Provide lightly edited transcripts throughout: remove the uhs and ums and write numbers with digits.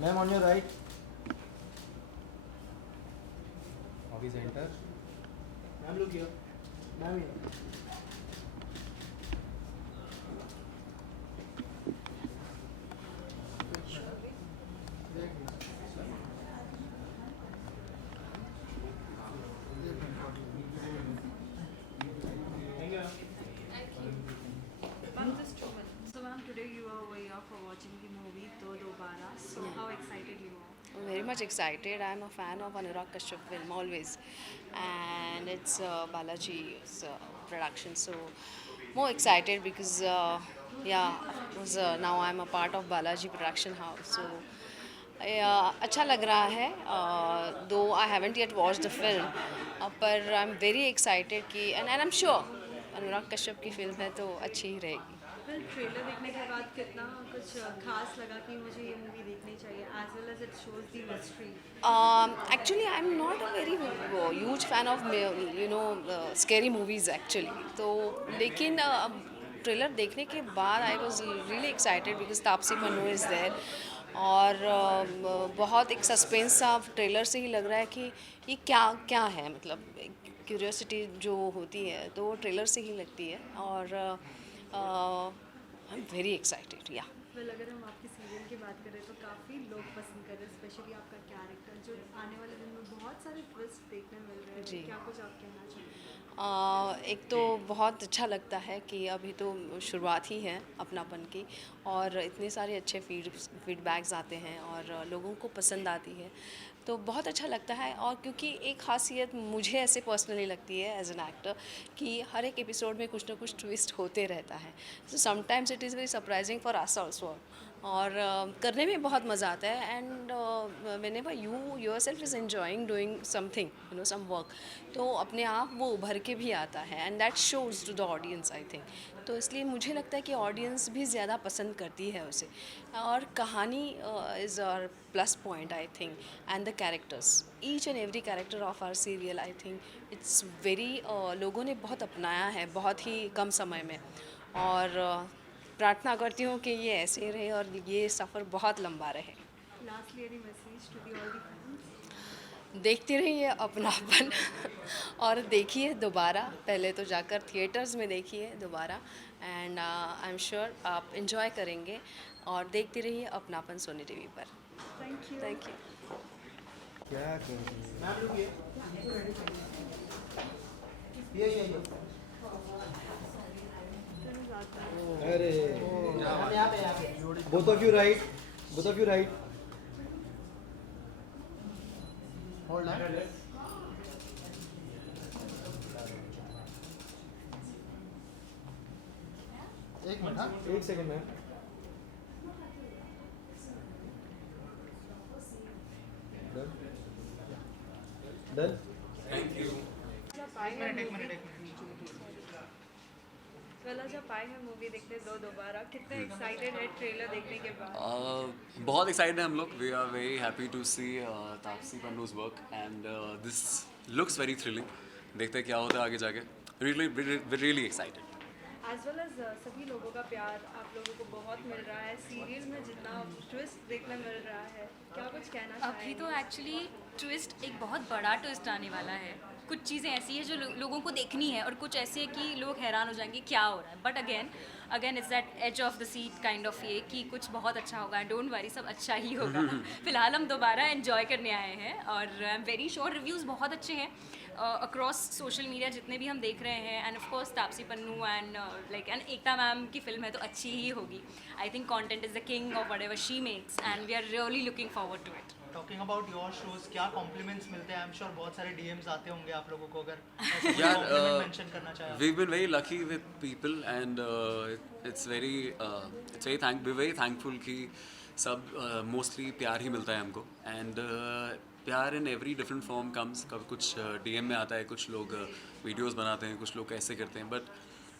Ma'am on your right. Hobby center. Ma'am look here. Ma'am here. Ma'am, just 2 minutes. So, ma'am, today you are over here for watching the movie Do Dobara. So, how excited you are? Very much excited. I'm a fan of Anurag Kashyap film always, and it's Balaji's production. So more excited because yeah, of course, now I'm a part of Balaji Production House. So अच्छा लग रहा है. Though I haven't yet watched the film, पर I'm very excited कि and I'm sure Anurag Kashyap की film है तो अच्छी ही रहेगी. Well, ट्रेलर देखने के बाद कितना कुछ खास लगा कि मुझे ये मूवी देखनी चाहिए as well as it shows the mystery. Actually, I'm not a very huge fan of scary movies actually. तो लेकिन ट्रेलर देखने के बाद I was really excited because Taapsee Pannu is there और बहुत एक सस्पेंस सा ट्रेलर से ही लग रहा है कि ये क्या क्या है, मतलब क्यूरियोसिटी जो होती है तो वो ट्रेलर से ही लगती है और आई एम वेरी एक्साइटेड. या Well, अगर हम आपकी सीरियल की बात करें तो काफ़ी लोग पसंद कर रहे हैं, स्पेशली आपका कैरेक्टर जो आने वाले दिन में बहुत सारे ट्विस्ट देखने मिल रहे हैं. जी. क्या कुछ आप कहना चाहेंगे? एक तो बहुत अच्छा लगता है कि अभी तो शुरुआत ही है अपनापन की और इतने सारे अच्छे फीडबैक्स आते हैं और लोगों को पसंद आती है तो बहुत अच्छा लगता है. और क्योंकि एक खासियत मुझे ऐसे पर्सनली लगती है एज एन एक्टर कि हर एक एपिसोड में कुछ ना कुछ ट्विस्ट होते रहता है. So sometimes it is very surprising for us also और करने में बहुत मज़ा आता है. And whenever you yourself is enjoying doing something some work तो अपने आप वो उभर के भी आता है and that shows to the audience I think. तो इसलिए मुझे लगता है कि ऑडियंस भी ज़्यादा पसंद करती है उसे. और कहानी is our plus point I think and the characters each and every character of our serial I think it's very लोगों ने बहुत अपनाया है बहुत ही कम समय में और प्रार्थना करती हूँ कि ये ऐसे ही रहे और ये सफ़र बहुत लंबा रहे. Lastly, any message to the all the fans? देखते रहिए अपनापन और देखिए दोबारा. पहले तो जाकर थिएटर्स में देखिए दोबारा एंड आई एम श्योर आप इन्जॉय करेंगे और देखते रहिए अपनापन सोनी टीवी पर. Thank you. Thank you. क्या कर रही है? Ma'am look here. ये. अरे मैम यहाँ पे. Both of you right. Both of you right. Hold on. एक मिनट. हाँ, एक सेकंड मैम. डन. जब आए हैं वेला जब आए हैं मूवी देखने दो दोबारा कितने एक्साइटेड है ट्रेलर देखने के बाद? बहुत एक्साइटेड हैं हम लोग. We are very happy to see Taapsee Pannu's work and this looks very thrilling. देखते हैं क्या होता है आगे जाके. Really excited. As well as सभी लोगों का प्यार आप लोगों को बहुत मिल रहा है. सीरियल में जितना ट्विस्ट देखने मिल रहा है, क्या कुछ कहना चाहेंगे? अभी तो एक्चुअली ट्विस्ट एक बहुत बड़ा ट्विस्ट आने वाला है. कुछ चीज़ें ऐसी है जो लोगों को देखनी है और कुछ ऐसे है कि लोग हैरान हो जाएंगे क्या हो रहा है. But again it's that edge of the seat kind of ये कि कुछ बहुत अच्छा होगा. डोंट वरी, सब अच्छा ही होगा. फिलहाल हम दोबारा एंजॉय करने आए हैं और I am very sure reviews बहुत अच्छे हैं अक्रॉस सोशल मीडिया जितने भी हम देख रहे हैं. And of course Taapsee Pannu and and Ekta ma'am की फिल्म है तो अच्छी ही होगी. I think content is the king of whatever she makes and we are really looking forward to it. Talking about your shows, क्या कॉम्प्लीमेंट्स मिलते हैं? आई एम श्योर बहुत सारे डीएम्स आते होंगे आप लोगों को, अगर यार मेंशन करना चाहे. we've been very lucky with people and it's very thankful कि सब मोस्टली प्यार ही मिलता है हमको. एंड प्यार in every different form comes. कभी कुछ डीएम में आता है, कुछ लोग वीडियोस बनाते हैं, कुछ लोग ऐसे करते हैं. But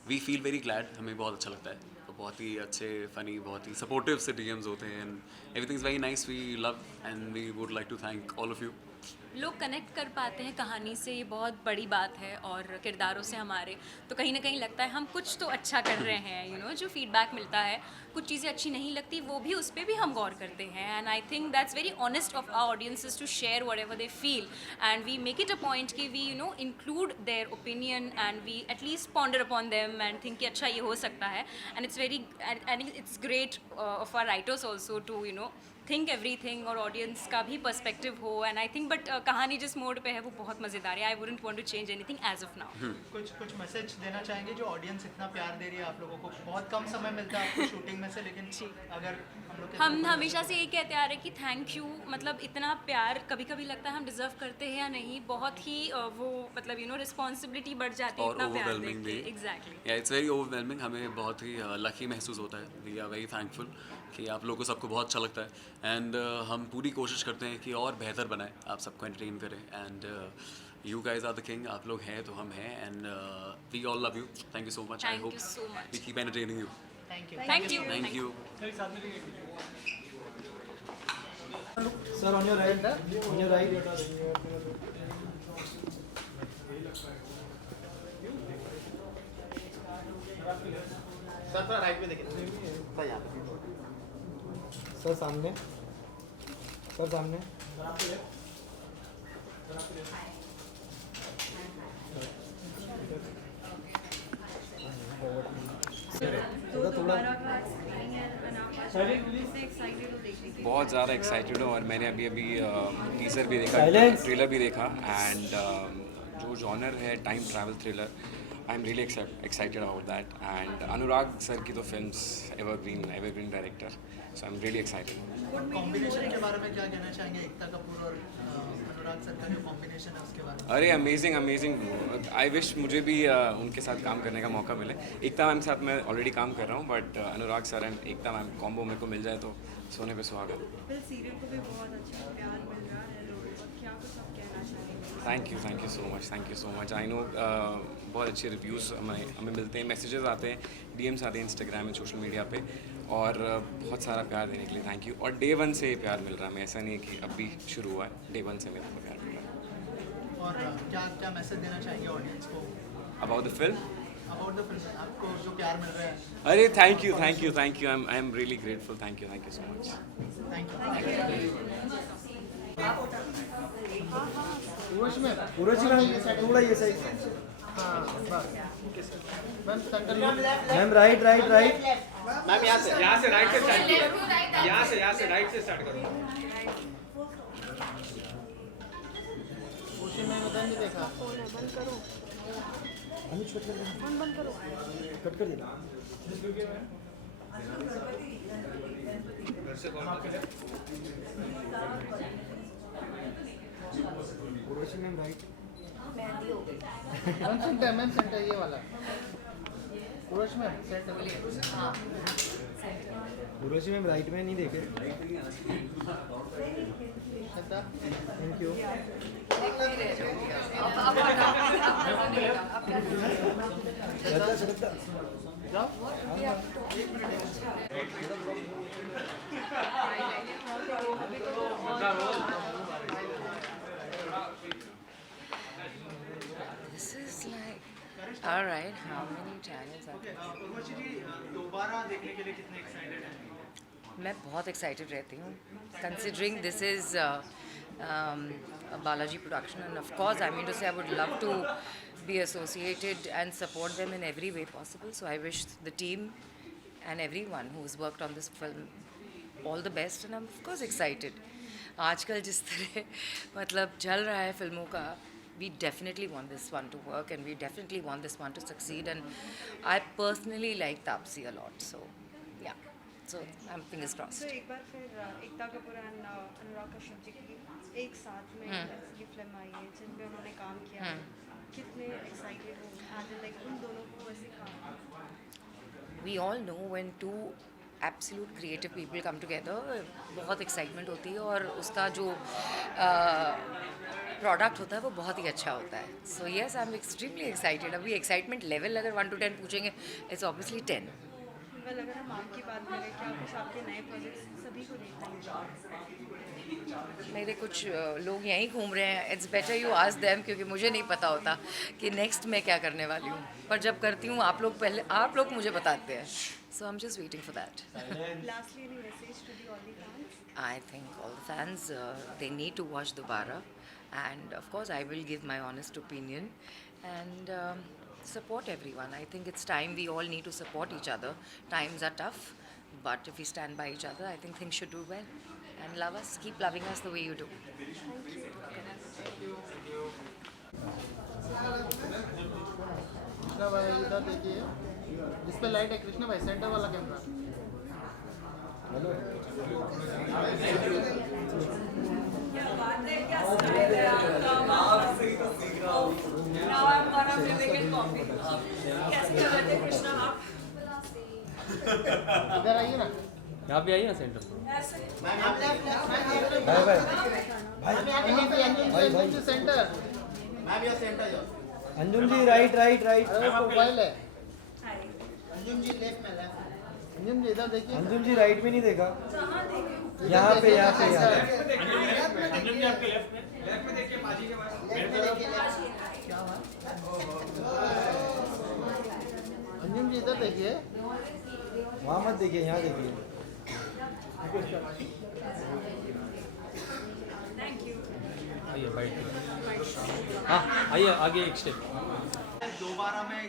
we feel very glad. हमें बहुत अच्छा लगता है. तो बहुत ही अच्छे फनी, बहुत ही सपोर्टिव से डीएम्स होते हैं and everything is very nice. We love and we would like to thank all of you. लोग कनेक्ट कर पाते हैं कहानी से, ये बहुत बड़ी बात है, और किरदारों से हमारे, तो कहीं ना कहीं लगता है हम कुछ तो अच्छा कर रहे हैं। जो फीडबैक मिलता है, कुछ चीज़ें अच्छी नहीं लगती, वो भी उस पर भी हम गौर करते हैं। And I think that's very honest of our audiences to share whatever they feel, and we make it a point कि we include their opinion, and we at least ponder upon them and think कि अच्छा ये हो सकता है। And it's very and it's great of our writers also to think everything, और audience का भी पर्सपेक्टिव हो। एंड आई थिंक बट कहानी जिस मोड पे है वो बहुत मज़ेदार है। I wouldn't want to change anything as of now. कुछ मैसेज देना चाहेंगे जो ऑडियंस इतना प्यार दे रही है आप लोगों को? बहुत कम समय मिलता है आपको शूटिंग में से, लेकिन अगर हम हमेशा से यही कहते आ रहे हैं कि थैंक यू, मतलब इतना प्यार कभी कभी लगता है हम डिजर्व करते हैं या नहीं, बहुत ही वो मतलब रिस्पॉन्सिबिलिटी बढ़ जाती है और इतना प्यार ओवरवेलमिंग देख भी। के। एग्जैक्टली, या इट्स वेरी ओवरवेलमिंग। हमें बहुत ही लकी महसूस होता है। वी आर वेरी थैंकफुल कि आप लोगों को सबको बहुत अच्छा लगता है। एंड हम पूरी कोशिश करते हैं कि और बेहतर बनाएं, आप सबको एंटरटेन करें। And you guys are the king. आप लोग हैं तो हम हैं। And we all love you. Thank you so much. I Thank hope you so much. We keep entertaining you. Thank you. Thank you. Thank you. Sir, on your right. On your right. Sir थोड़ा right में देखिए sir, यहाँ पे Sir, सामने. Sir, सामने. तो दोबारा का स्क्रीनिंग है अनाका, एक्साइटेड हो देखने के लिए? बहुत ज़्यादा एक्साइटेड हूँ, और मैंने अभी टीज़र भी देखा, Silence. ट्रेलर भी देखा। एंड जो जॉनर है time travel thriller, I am really excited about that. And Anurag sir की तो films evergreen director, so I am really excited. Combination के बारे में क्या कहना चाहेंगे? एकता कपूर और अनुराग सर का जो कॉम्बिनेशन है उसके बारे में? अरे अमेजिंग। आई विश मुझे भी उनके साथ काम करने का मौका मिले। एकता मैम के साथ मैं ऑलरेडी काम कर रहा हूँ, but Anurag sir and Ekta ma'am combo मेरे को मिल जाए तो सोने पे सुहागा। फिर सीरियल को भी बहुत अच्छा प्यार मिल रहा है लोगों का, क्या कुछ आप कहना चाहेंगे? Thank you so much. I know बहुत अच्छे रिव्यूज़ हमें मिलते हैं, मैसेजेस आते हैं, डीएम्स आते हैं इंस्टाग्राम में, सोशल मीडिया पे, और बहुत सारा प्यार देने के लिए थैंक यू। और डे वन से प्यार मिल रहा है, मैं ऐसा नहीं है कि अभी शुरू हुआ है, डे वन से मेरे को प्यार मिल रहा है। और क्या मैसेज देना चाहेंगे ऑडियंस को about the film? About the film, आपको जो प्यार मिल रहा है? अरे thank you. I am really grateful. Thank you so much. Thank you. Urvashi ma'am, थोड़ा ये साइड. Ma'am right. मैम यहाँ से राइट से स्टार्ट करो। यहाँ से राइट से स्टार्ट करो। अनुज कट कर देना. Urvashi ma'am right. Ma'am centre ये वाला Urvashi ma'am centre. Urvashi ma'am right में नहीं देखे. Thank you. This is like, all right, how many channels are there? Urvashi ji, दोबारा देखने के लिए कितने एक्साइटेड हैं? मैं बहुत एक्साइटेड रहती हूँ, considering this is a Balaji production, and of course I mean to say I would love to be associated and support them in every way possible. So I wish the team and everyone who's worked on this film all the best, and I'm of course excited. आजकल जिस तरह मतलब चल रहा है फिल्मों का, we definitely want this one to work, and we definitely want this one to succeed, and I personally like Taapsee a lot, so yeah, so I'm fingers crossed. तो एक बार फिर एकता कपूर एंड अनुराग कश्यप जी की एक साथ में ऐसी फिल्म आई है जिनमें उन्होंने काम किया है, कितने एक्साइटेड हो आज लाइक उन दोनों को ऐसे काम? We all know when two absolute creative people come together, बहुत excitement होती है, और उसका जो प्रोडक्ट होता है वो बहुत ही अच्छा होता है. So yes, I'm extremely excited. अभी excitement level अगर 1 to 10 पूछेंगे, it's obviously 10. वेल अगर हम आपकी बात करें, क्या कुछ आपके नए प्रोजेक्ट्स सभी को देखना है? मेरे कुछ लोग यहीं घूम रहे हैं. It's better you ask them, क्योंकि मुझे नहीं पता होता कि नेक्स्ट मैं क्या करने वाली हूँ. पर जब करती हूँ आप लोग मुझे बताते हैं. So I am just waiting for that. Lastly, any message to the all the fans? I think all the fans, they need to watch Dobara, and of course I will give my honest opinion and support everyone. I think it's time we all need to support each other. Times are tough, but if we stand by each other, I think things should do well. And love us, keep loving us the way you do. Krishna भाई इधर देखिए, जिस पे light है कृष्णा भाई, centre वाला camera. इधर आइए ना, यहाँ पे आइए ना सेंटर. सेंटर. मैम ये सेंटर है. अंजुम जी राइट राइट राइट. मोबाइल है. अंजुम जी लेफ्ट में. अंजुम जी इधर देखिए. अंजुम जी राइट में नहीं देखा. यहाँ पे यहाँ पे यहाँ. अंजुम जी आपके लेफ्ट में देखिए, बाजी के पास. अंजुम जी इधर देखिए. वहाँ मत देखिए, यहाँ देखिए. आइए बैठ. हाँ आइए आगे एक स्टेप. दोबारा में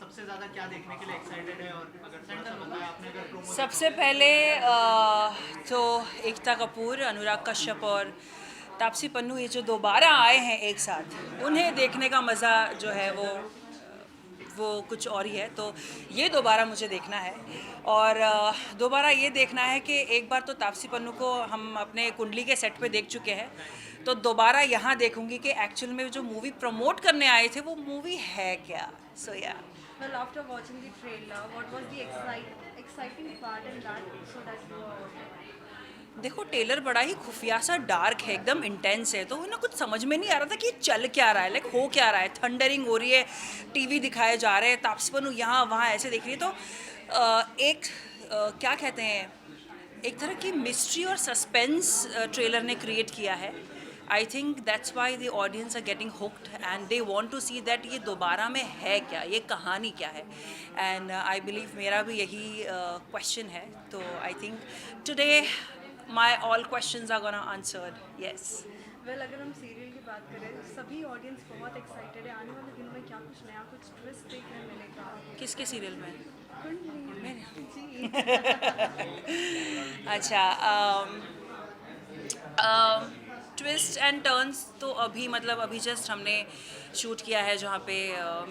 सबसे ज़्यादा क्या देखने के लिए एक्साइटेड है, और अगर सेंटर बताया आपने, अगर प्रोमो सबसे पहले तो एकता कपूर, अनुराग कश्यप और तापसी पन्नू, ये जो दोबारा आए हैं एक साथ, उन्हें देखने का मज़ा जो है वो कुछ और ही है. तो ये दोबारा मुझे देखना है. और दोबारा ये देखना है कि एक बार तो तापसी पन्नू को हम अपने कुंडली के सेट पे देख चुके हैं, तो दोबारा यहाँ देखूंगी कि एक्चुअल में जो मूवी प्रमोट करने आए थे वो मूवी है क्या. सो या Well, after watching the trailer, what was the exciting part in that so that you were watching? देखो टेलर बड़ा ही खुफिया सा डार्क है, एकदम इंटेंस है. तो ना कुछ समझ में नहीं आ रहा था कि चल क्या रहा है, लाइक हो क्या रहा है. थंडरिंग हो रही है, टीवी दिखाए जा रहे हैं, तापसी पन्नू यहाँ वहाँ ऐसे दिख रही है. तो क्या कहते हैं, एक तरह की मिस्ट्री और सस्पेंस ट्रेलर ने क्रिएट किया है. I think that's why the audience are getting hooked and they want to see that ये दोबारा में है क्या, ये कहानी क्या है. एंड आई बिलीव मेरा भी यही क्वेश्चन है. तो I think today my all questions are gonna answered. Yes. Well, अगर हम सीरियल की बात करें, सभी ऑडियंस बहुत एक्साइटेड है. आने वाले दिनों में क्या कुछ नया, कुछ ट्विस्ट देखने मिलेगा? किसके सीरियल में? जी. अच्छा, ट्विस्ट एंड टर्न्स तो अभी जस्ट हमने शूट किया है, जहाँ पे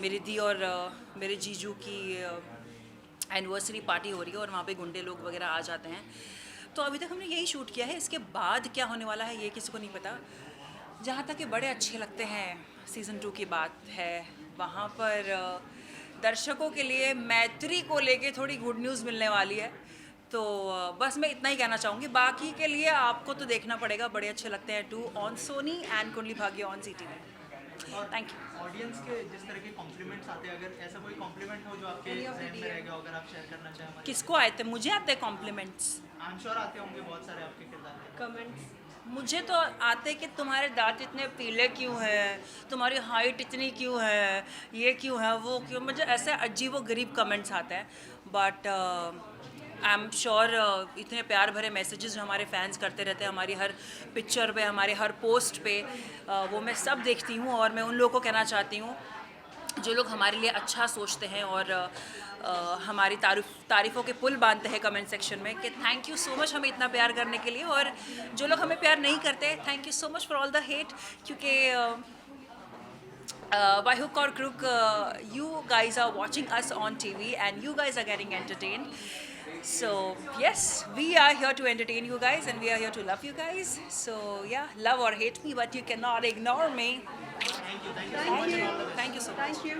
मेरी दी और मेरे जीजू की एनिवर्सरी पार्टी हो रही है, और वहाँ पे गुंडे लोग वगैरह आ जाते हैं. तो अभी तक हमने यही शूट किया है. इसके बाद क्या होने वाला है ये किसी को नहीं पता. जहाँ तक कि बड़े अच्छे लगते हैं सीज़न 2 की बात है, वहाँ पर दर्शकों के लिए मैत्री को लेके थोड़ी गुड न्यूज़ मिलने वाली है. तो बस मैं इतना ही कहना चाहूँगी. बाकी के लिए आपको तो देखना पड़ेगा. बड़े अच्छे लगते हैं 2 on Sony and Kundali Bhagya on CTV. Thank you. Audience के जिस तरह के कॉम्प्लीमेंट्स आते हैं, अगर ऐसा कोई कॉम्प्लीमेंट हो जो आपके जहन में रहेगा, अगर आप शेयर करना चाहें. किसको आए थे? मुझे आते हैं कॉम्प्लीमेंट्स. आई एम श्योर आते होंगे बहुत सारे आपके किरदार में कमेंट्स. मुझे तो आते कि तुम्हारे दांत इतने पीले क्यों हैं, तुम्हारी हाइट इतनी क्यों है, ये क्यों है, वो क्यों. मुझे ऐसे अजीब व गरीब कमेंट्स आते हैं. बट आई एम श्योर इतने प्यार भरे मैसेजेस जो हमारे फैंस करते रहते हैं हमारी हर पिक्चर पे, हमारे हर पोस्ट पे, वो मैं सब देखती हूँ. और मैं उन लोगों को कहना चाहती हूँ जो लोग हमारे लिए अच्छा सोचते हैं और हमारी तारीफ़ों के पुल बांधते हैं कमेंट सेक्शन में, कि थैंक यू सो मच हमें इतना प्यार करने के लिए. और जो लोग हमें प्यार नहीं करते, thank you so much for all the hate. क्योंकि by hook or crook, you guys are watching us on TV and you guys are getting entertained. So yes, we are here to entertain you guys and we are here to love you guys. So yeah, love or hate me, but you cannot ignore me. Thank you so much. Thank you.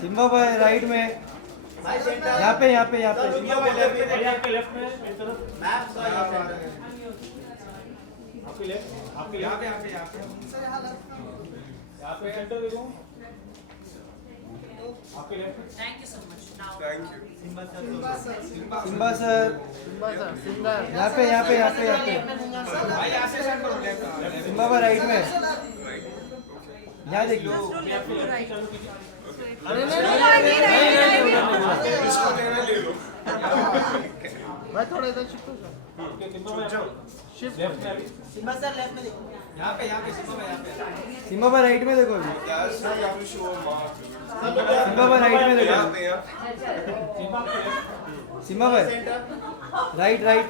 Simba भाई right में. यहाँ पे आपके left में एक तरफ. आपके यहाँ पे सेंटर देखो. Thank you so much now Simba sir यहाँ पे सिम्बा भाई राइट में, यहाँ देखिए। भाई थोड़ा इधर शिफ्ट हो जाओ। सिम्बा सर लेफ्ट में देखो। यहाँ पे सिम्बा भाई राइट में देखो अभी। सिम्बा भाई राइट में देखो। सिम्बा भाई राइट।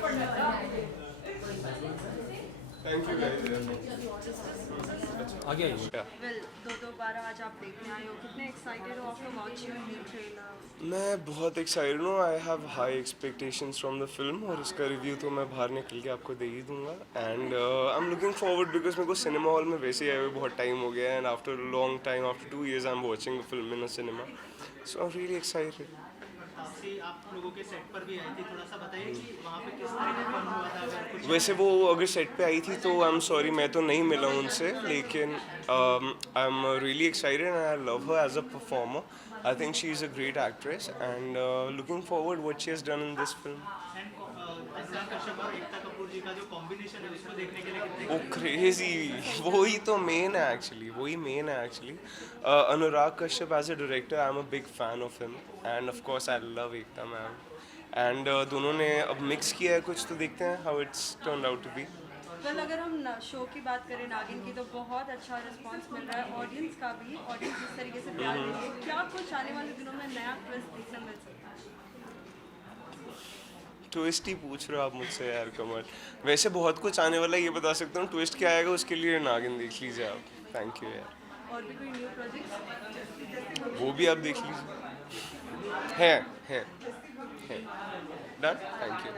वेल 2-2-12 आज आप देखने आए हो, कितने एक्साइटेड हो आफ्टर वॉचिंग न्यू ट्रेलर? मैं बहुत एक्साइटेड हूँ। I have high expectations from the film और इसका रिव्यू तो मैं बाहर निकल के आपको दे ही दूँगा। And I am looking forward because मेरे को सिनेमा हॉल में वैसे ही आए हुए बहुत टाइम हो गया है। And after long time, after 2 years I am watching the film in a cinema, so I am really excited. Taapsee आप लोगों के सेट पर भी आई थी, थोड़ा सा बताइए कि वहाँ पे किस तरह का फन हुआ था? अगर कुछ वैसे वो अगर सेट पे आई थी तो आई एम सॉरी मैं तो नहीं मिला उनसे, लेकिन I am really excited and I love her as a performer. I think she is a great actress and looking forward what she has done in this film. Anurag Kashyap और एकता कपूर जी का जो combination है उसको देखने के लिए कितने वो क्रेजी, वही तो मेन है actually, Anurag Kashyap as a director I am a big fan of him and of course I love Ekta ma'am. And दोनों ने अब मिक्स किया है कुछ, तो देखते हैं how it's turn out to be. Well अगर हम शो की बात करें नागिन की, तो बहुत अच्छा रिस्पांस मिल रहा है ऑडियंस का भी। ऑडियंस जिस तरीके से प्यार दे रही है, क्या कुछ आने वाले दिनों में नया ट्विस्ट देखने मिल सकता है? ट्विस्ट ही पूछ रहे हो आप मुझसे यार कमल। वैसे बहुत कुछ आने वाला है, ये बता सकता हूँ। ट्विस्ट क्या आएगा उसके लिए नागिन देख लीजिए आप। थैंक यू यार। और भी कोई न्यू प्रोजेक्ट? वो भी आप देख लीजिए। है डन। Thank you.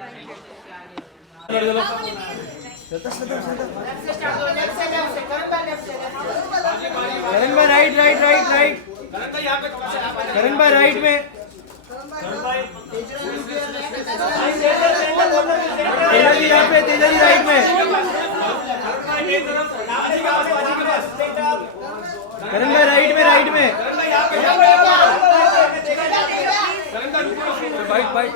करण भाई राइट। करण भाई राइट में। तेजा जी यहाँ पे, तेजा जी राइट में। करण भाई राइट में। बाइट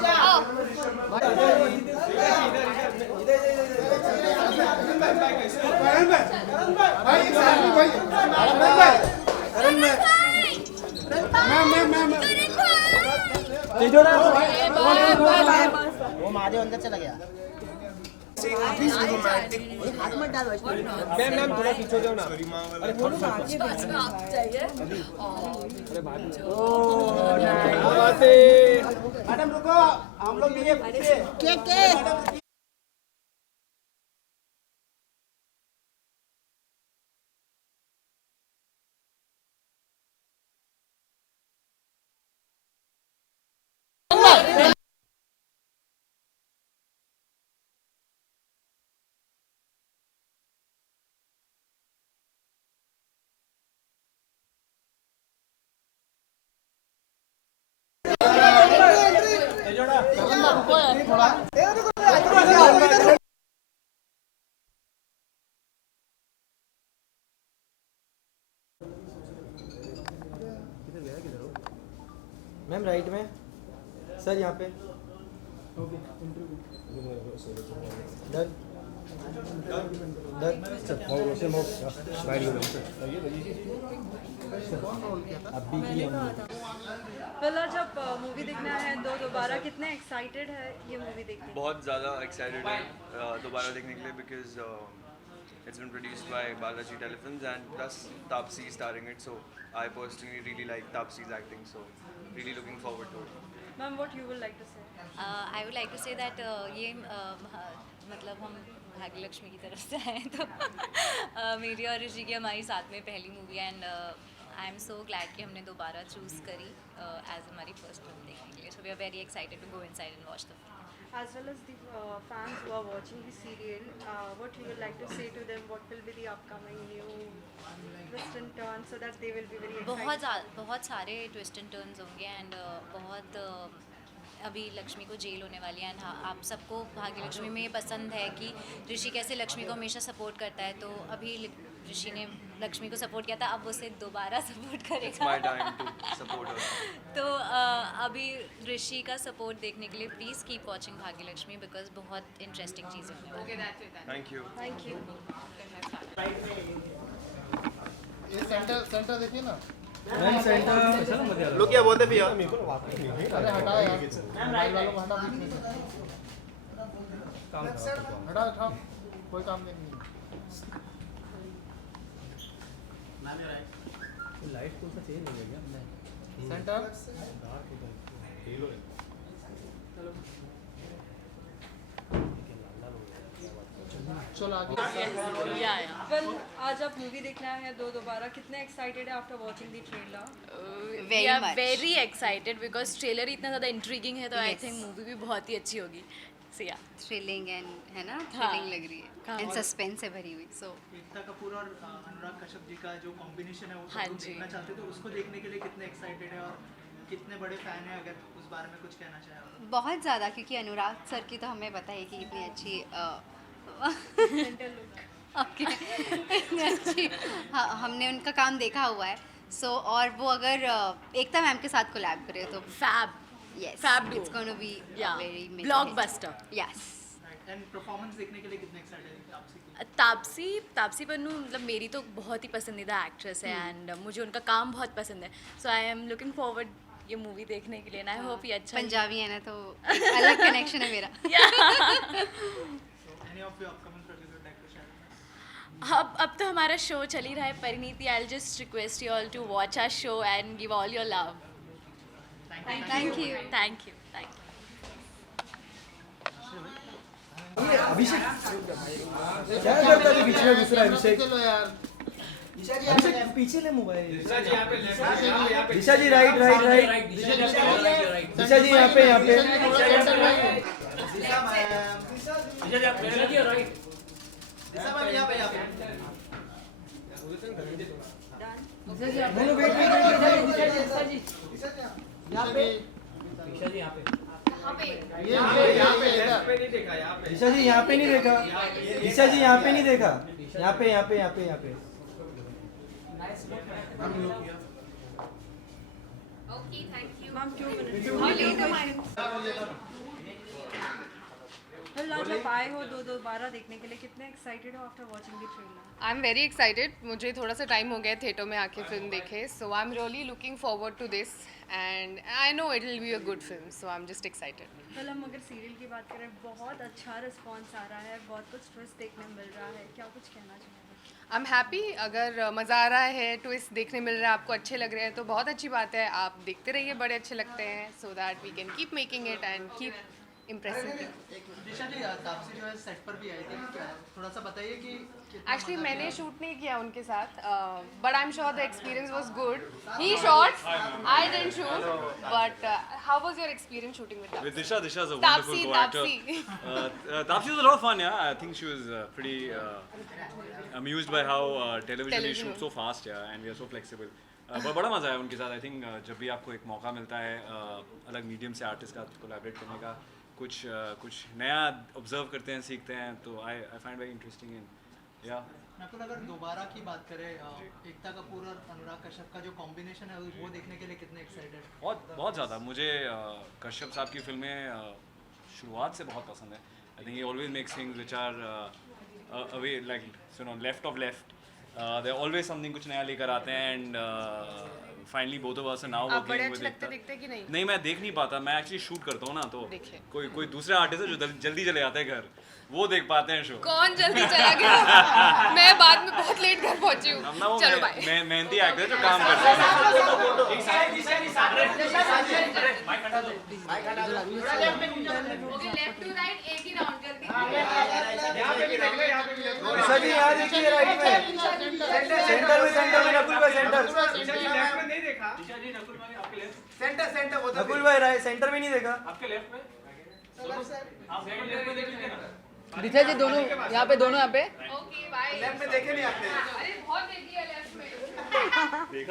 वो महादेव अंदर चला गया। हाथ मत डालो। मैम थोड़ा पीछे जाओ ना। अरे थोड़ा आगे मैडम रुको, हम लोग नहीं है। के मैम राइट में सर, यहाँ पे वेल जब मूवी देखने आए हैं 2-2-12, कितने एक्साइटेड है ये मूवी देखने? बहुत ज़्यादा एक्साइटेड है दोबारा देखने के लिए because it's been produced by Balaji Telefilms and plus Taapsee is starring it, so I personally really like Taapsee's acting, so really looking forward to it. Ma'am, what you would like to say? I would like to say that ये मतलब हम भाग्यलक्ष्मी की तरफ से आए तो मेरी और ऋषि की हमारी साथ में पहली movie and I am so glad कि हमने दोबारा चूज़ करी एज हमारी फर्स्ट फिल्म देखने के लिए. So we are very excited to go inside and watch the film. As well as the fans who are watching the serial, what you would like to say to them? What will be the upcoming new twist and turns so that they will be very excited? बहुत सारे twist and turns होंगे and बहुत अभी लक्ष्मी को jail होने वाली है and आप सबको भाग्यलक्ष्मी में ये पसंद है कि ऋषि कैसे लक्ष्मी को हमेशा सपोर्ट करता है. तो अभी ऋषि ने लक्ष्मी को सपोर्ट किया था, अब उसे दोबारा सपोर्ट It's करेगा। my time to support her. तो अभी ऋषि का सपोर्ट देखने के लिए प्लीज़ कीप वॉचिंग भाग्य लक्ष्मी, बिकॉज बहुत इंटरेस्टिंग चीज़ें होने वाली हैं। Thank you. Thank you. ये सेंटर देखिए ना। मैम सेंटर लोग क्या बोलते भैया? अरे हटा यार, मोबाइल वालों को हटा बीच में से। हटा, कोई काम नहीं। लाइट कौन सा चेंज हो गया हमने सेंटर चलो आगे। वेल, आज आप मूवी देखने आए हैं दोबारा, कितने एक्साइटेड है after watching the trailer? We are very excited because trailer इतना ज़्यादा इंट्रीगिंग है, तो आई थिंक मूवी भी बहुत ही अच्छी होगी। सो या थ्रिलिंग एंड है ना, थ्रिलिंग लग रही है एंड सस्पेंस से भरी हुई। सो एकता कपूर और अनुराग कश्यप जी का जो कॉम्बिनेशन है वो हाँ सब लोग जी। देखना चाहते हैं, तो उसको देखने के लिए कितने एक्साइटेड है और कितने बड़े फैन है, अगर उस बारे में कुछ कहना चाहें आप? बहुत ज़्यादा, क्योंकि अनुराग सर की तो हमें पता है कि कितनी अच्छी ओके इतनी अच्छी, हाँ, हमने उनका काम देखा हुआ है। सो और वो अगर एकता मैम के साथ कोलैब करे तो fab yes, Fab duo. it's going to be Yeah. very Blockbuster. Yes. And performance देखने के लिए कितने एक्साइटेड हैं आपसे? तापसी पन्नू मतलब मेरी तो बहुत ही पसंदीदा एक्ट्रेस है एंड मुझे उनका काम बहुत पसंद है। सो आई एम लुकिंग फॉरवर्ड ये मूवी देखने के लिए एंड आई होप ये अच्छा पंजाबी है ना, तो एक अलग कनेक्शन है मेरा। Any of your upcoming project would like to share? अब तो हमारा शो चल ही रहा है Parineeti. I will just request you all to watch our show and give all your love. Thank you. Abhishek क्या करता है बीच में दूसरा अभिषेक? चलो यार। अभिषेक पीछे ले मोबाइल। दिशा जी यहाँ पे दिशा जी राइट दिशा जी यहाँ दिशा जी यहाँ पे दिशा मैम यहाँ पे नहीं वेट दिशा जी यहाँ पे यहाँ पे लेफ्ट पे नहीं देखा, यहाँ पे दिशा जी यहाँ पे नहीं देखा, दिशा जी यहाँ पे नहीं देखा, यहाँ पे यहाँ पे यहाँ पे यहाँ पे। मैम क्यों आज आप आए हो दोबारा देखने के लिए, कितने एक्साइटेड हो after watching the trailer? I am very excited. मुझे थोड़ा सा टाइम हो गया थिएटर में आके फिल्म देखे, so I am really looking forward to this and I know it will be a good film, so I am just excited. कल हम अगर सीरियल की बात करें, बहुत अच्छा रिस्पॉन्स आ रहा है, बहुत कुछ ट्विस्ट देखने मिल रहा है, क्या कुछ कहना चाहेंगे? I am happy. अगर मज़ा आ रहा है, ट्विस्ट देखने मिल रहा है, आपको अच्छे लग रहे हैं तो बहुत अच्छी बात है। आप देखते रहिए, बड़े अच्छे लगते हैं, so that we can keep making it and keep impressing. Disha ji Taapsee जो है सेट पर भी आई थी, क्या थोड़ा सा बताइए कि एक्चुअली मैंने शूट नहीं किया उनके साथ, but I am sure the experience was good. He shot, I didn't shoot, but how was your experience shooting with Tapsi? With Disha, Disha's a Tapsi, wonderful co-actor. Tapsi was a lot of fun, yeah. I think she was pretty amused by how television is shoot so fast, yeah, and we are so flexible. but बड़ा मज़ा आया उनके साथ। I think जब भी आपको एक मौका मिलता है अलग मीडियम से आर्टिस्ट का कोलैबोरेट करने का, कुछ नया ऑब्जर्व करते हैं, सीखते हैं, तो I find very interesting and या मतलब अगर दोबारा की बात करें, एकता कपूर और अनुराग कश्यप का जो कॉम्बिनेशन है वो देखने के लिए कितने एक्साइटेड? बहुत ज़्यादा। मुझे कश्यप साहब की फिल्में शुरुआत से बहुत पसंद है। I think he always makes things which are away like left of left. They always something, कुछ नया लेकर आते हैं and finally both of us are now आप बड़े वर्किंग अच्छे लगते दिखते कि नहीं? नहीं, मैं देख नहीं पाता, मैं एक्चुअली शूट करता हूँ ना, तो कोई दूसरा आर्टिस्ट है जो जल्दी चले जाते हैं घर, वो देख पाते हैं शो। कौन जल्दी चला गया? मैं बाद में बहुत लेट घर पहुंची हूँ। चलो बाय। मैं मेहनती एक्टर जो काम करते हैं। लेफ्ट टू राइट एक ही राउंड कर दिशा जी यहाँ देखिए राइट में, सेंटर में नकुल भाई, सेंटर नकुल भाई राइट, सेंटर में नहीं देखा आपके लेफ्ट में दिशा जी दोनों यहाँ पे, दोनों यहाँ पे। लेफ्ट में देखे नहीं आपने? अरे बहुत देखी है लेफ्ट में।